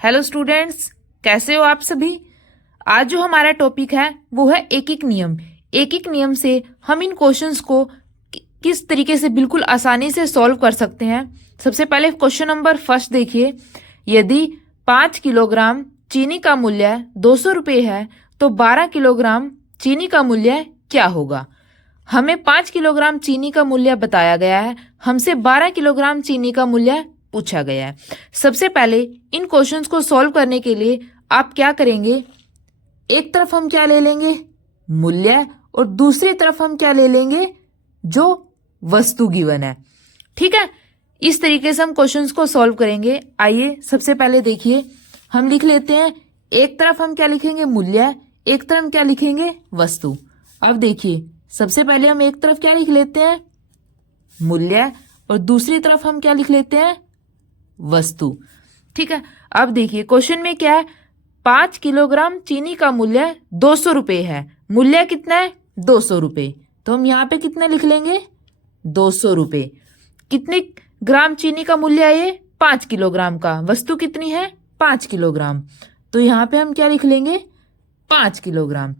Hello students, कैसे हो आप सभी। आज जो हमारा टॉपिक है वो है एक एक नियम। एक एक नियम से हम इन क्वेश्चंस को किस तरीके से बिल्कुल आसानी से सॉल्व कर सकते हैं। सबसे पहले क्वेश्चन नंबर फर्स्ट देखिए। यदि 5 किलोग्राम चीनी का मूल्य 200 रुपये है तो 12 किलोग्राम चीनी का मूल्य क्या होगा। हमें 5 किलोग्राम चीनी का मूल्य बताया गया है, हमसे 12 किलोग्राम चीनी का मूल्य पूछा गया है। सबसे पहले इन क्वेश्चंस को सॉल्व करने के लिए आप क्या करेंगे, एक तरफ हम क्या ले लेंगे मूल्य और दूसरी तरफ हम क्या ले लेंगे जो वस्तु गिवन है। ठीक है, इस तरीके से हम क्वेश्चंस को सॉल्व करेंगे। आइए सबसे पहले देखिए, हम लिख लेते हैं एक तरफ हम क्या लिखेंगे मूल्य, एक तरफ हम क्या लिखेंगे वस्तु। अब देखिए सबसे पहले हम एक तरफ क्या लिख लेते हैं मूल्य और दूसरी तरफ हम क्या लिख लेते हैं वस्तु। ठीक है, अब देखिए क्वेश्चन में क्या है, 5 किलोग्राम चीनी का मूल्य 200 रुपये है। मूल्य कितना है 200 रुपये, तो हम यहाँ पे कितने लिख लेंगे 200 रुपये। कितने ग्राम चीनी का मूल्य है ये 5 किलोग्राम का, वस्तु कितनी है 5 किलोग्राम, तो यहाँ पे हम क्या लिख लेंगे 5 किलोग्राम।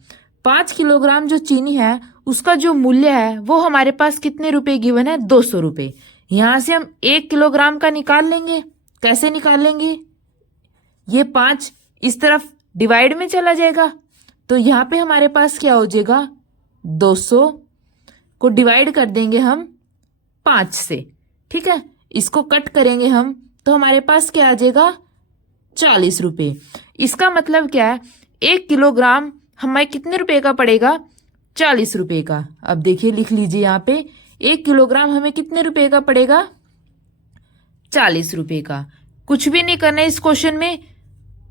5 किलोग्राम जो चीनी है उसका जो मूल्य है वो हमारे पास कितने रुपए गिवन है 200 रुपये। यहाँ से हम 1 किलोग्राम का निकाल लेंगे। कैसे निकाल लेंगे, ये 5 इस तरफ डिवाइड में चला जाएगा, तो यहाँ पे हमारे पास क्या हो जाएगा 200 को डिवाइड कर देंगे हम 5 से। ठीक है, इसको कट करेंगे हम तो हमारे पास क्या आ जाएगा 40 रुपये। इसका मतलब क्या है 1 किलोग्राम हमें कितने रुपए का पड़ेगा 40 रुपये का। अब देखिए लिख लीजिए यहाँ पे 1 किलोग्राम हमें कितने रुपए का पड़ेगा 40 रुपये का। कुछ भी नहीं करना है इस क्वेश्चन में,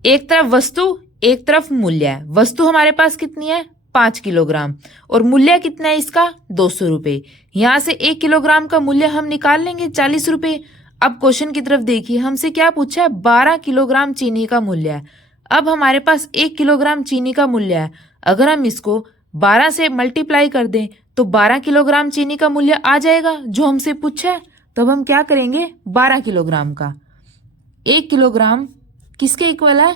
एक तरफ वस्तु एक तरफ मूल्य है। वस्तु हमारे पास कितनी है 5 किलोग्राम और मूल्य कितना है इसका 200 रुपये। यहाँ से 1 किलोग्राम का मूल्य हम निकाल लेंगे 40 रुपये। अब क्वेश्चन की तरफ देखिए, हमसे क्या पूछा है 12 किलोग्राम चीनी का मूल्य है। अब हमारे पास 1 किलोग्राम चीनी का मूल्य है, अगर हम इसको 12 से मल्टीप्लाई कर दें तो 12 किलोग्राम चीनी का मूल्य आ जाएगा जो हमसे पूछा है। तब हम क्या करेंगे 12 किलोग्राम का, 1 किलोग्राम किसके इक्वल है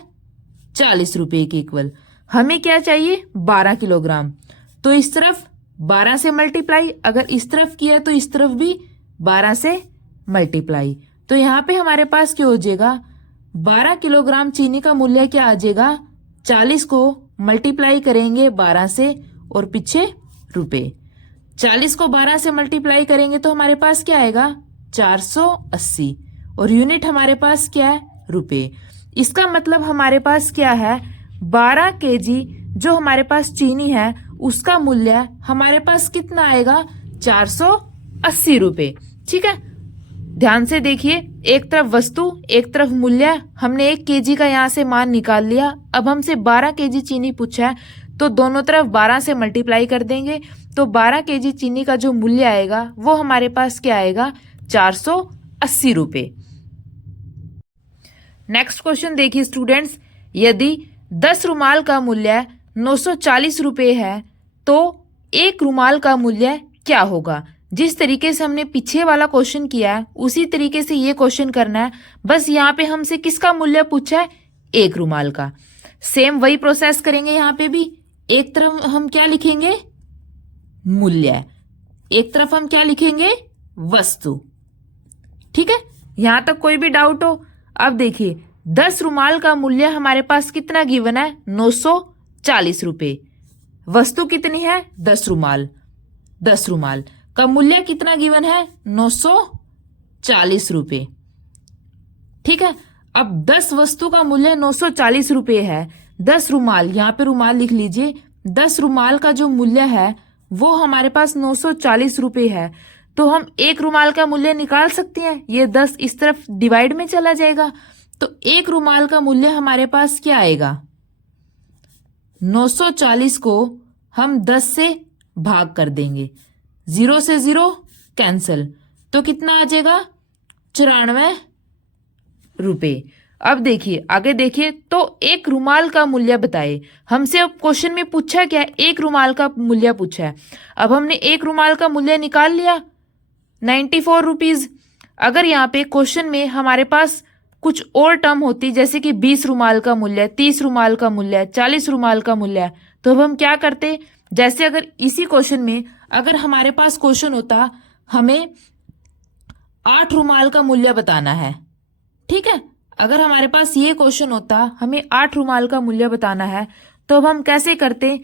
40 रुपये के इक्वल। हमें क्या चाहिए 12 किलोग्राम, तो इस तरफ 12 से मल्टीप्लाई, अगर इस तरफ किया तो इस तरफ भी 12 से मल्टीप्लाई, तो यहाँ पे हमारे पास क्या हो जाएगा 12 किलोग्राम चीनी का मूल्य क्या आ जाएगा 40 को मल्टीप्लाई करेंगे 12 से और पीछे रुपए। 40 को 12 से मल्टीप्लाई करेंगे तो हमारे पास क्या आएगा 480 और यूनिट हमारे पास क्या है रुपए। इसका मतलब हमारे पास क्या है 12 केजी जो हमारे पास चीनी है उसका मूल्य हमारे पास कितना आएगा 480 रुपये। ठीक है, ध्यान से देखिए, एक तरफ वस्तु एक तरफ मूल्य। हमने 1 केजी का यहाँ से मान निकाल लिया। अब हमसे 12 केजी चीनी पूछा है तो दोनों तरफ 12 से मल्टीप्लाई कर देंगे, तो 12 केजी चीनी का जो मूल्य आएगा वो हमारे पास क्या आएगा 480 रुपये। नेक्स्ट क्वेश्चन देखिए स्टूडेंट्स, यदि 10 रुमाल का मूल्य 940 रुपये है तो 1 रुमाल का मूल्य क्या होगा। जिस तरीके से हमने पीछे वाला क्वेश्चन किया है उसी तरीके से ये क्वेश्चन करना है, बस यहाँ पे हमसे किसका मूल्य पूछा है 1 रुमाल का। सेम वही प्रोसेस करेंगे, यहाँ पे भी एक तरफ हम क्या लिखेंगे मूल्य, एक तरफ हम क्या लिखेंगे वस्तु। ठीक है, यहां तक कोई भी डाउट हो। अब देखिए 10 रुमाल का मूल्य हमारे पास कितना गिवन है 940 रुपये। वस्तु कितनी है 10 रुमाल, 10 रुमाल का मूल्य कितना गिवन है 940 रुपये। ठीक है, अब 10 वस्तु का मूल्य 940 रुपये है, 10 रुमाल यहाँ पे रुमाल लिख लीजिए, 10 रुमाल का जो मूल्य है वो हमारे पास 940 रुपये है, तो हम 1 रुमाल का मूल्य निकाल सकते हैं। ये 10 इस तरफ डिवाइड में चला जाएगा, तो 1 रुमाल का मूल्य हमारे पास क्या आएगा 940 को हम 10 से भाग कर देंगे, 0 से 0 कैंसिल, तो कितना आ जाएगा 94 रुपये। अब देखिए आगे देखिए, तो 1 रुमाल का मूल्य बताए हमसे। अब क्वेश्चन में पूछा क्या है 1 रुमाल का मूल्य पूछा है। अब हमने 1 रुमाल का मूल्य निकाल लिया 94 रुपीज। अगर यहाँ पे क्वेश्चन में हमारे पास कुछ और टर्म होती, जैसे कि 20 रुमाल का मूल्य, 30 रुमाल का मूल्य, 40 रुमाल का मूल्य, तो अब हम क्या करते, जैसे अगर इसी क्वेश्चन में अगर हमारे पास क्वेश्चन होता हमें 8 रुमाल का मूल्य बताना है, ठीक है, अगर हमारे पास ये क्वेश्चन होता हमें 8 रुमाल का मूल्य बताना है, तो अब हम कैसे करते,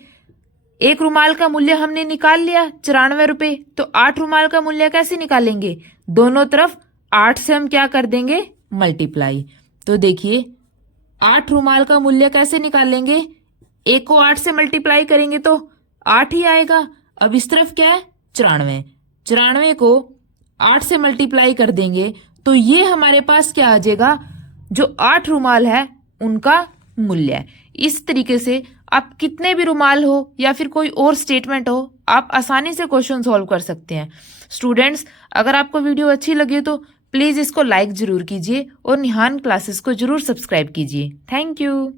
एक रुमाल का मूल्य हमने निकाल लिया 94 रुपये, तो 8 रुमाल का मूल्य कैसे निकालेंगे, दोनों तरफ 8 से हम क्या कर देंगे, मल्टीप्लाई। तो देखिए 8 रुमाल का मूल्य कैसे निकालेंगे, एक को 8 से मल्टीप्लाई करेंगे तो 8 ही आएगा। अब इस तरफ क्या है, 94, 94 को 8 से मल्टीप्लाई कर देंगे तो ये हमारे पास क्या आ जाएगा, जो 8 रुमाल है उनका मूल्य है। इस तरीके से आप कितने भी रुमाल हो या फिर कोई और स्टेटमेंट हो, आप आसानी से क्वेश्चन सॉल्व कर सकते हैं। स्टूडेंट्स, अगर आपको वीडियो अच्छी लगी तो प्लीज़ इसको लाइक ज़रूर कीजिए और निहान क्लासेस को ज़रूर सब्सक्राइब कीजिए। Thank you.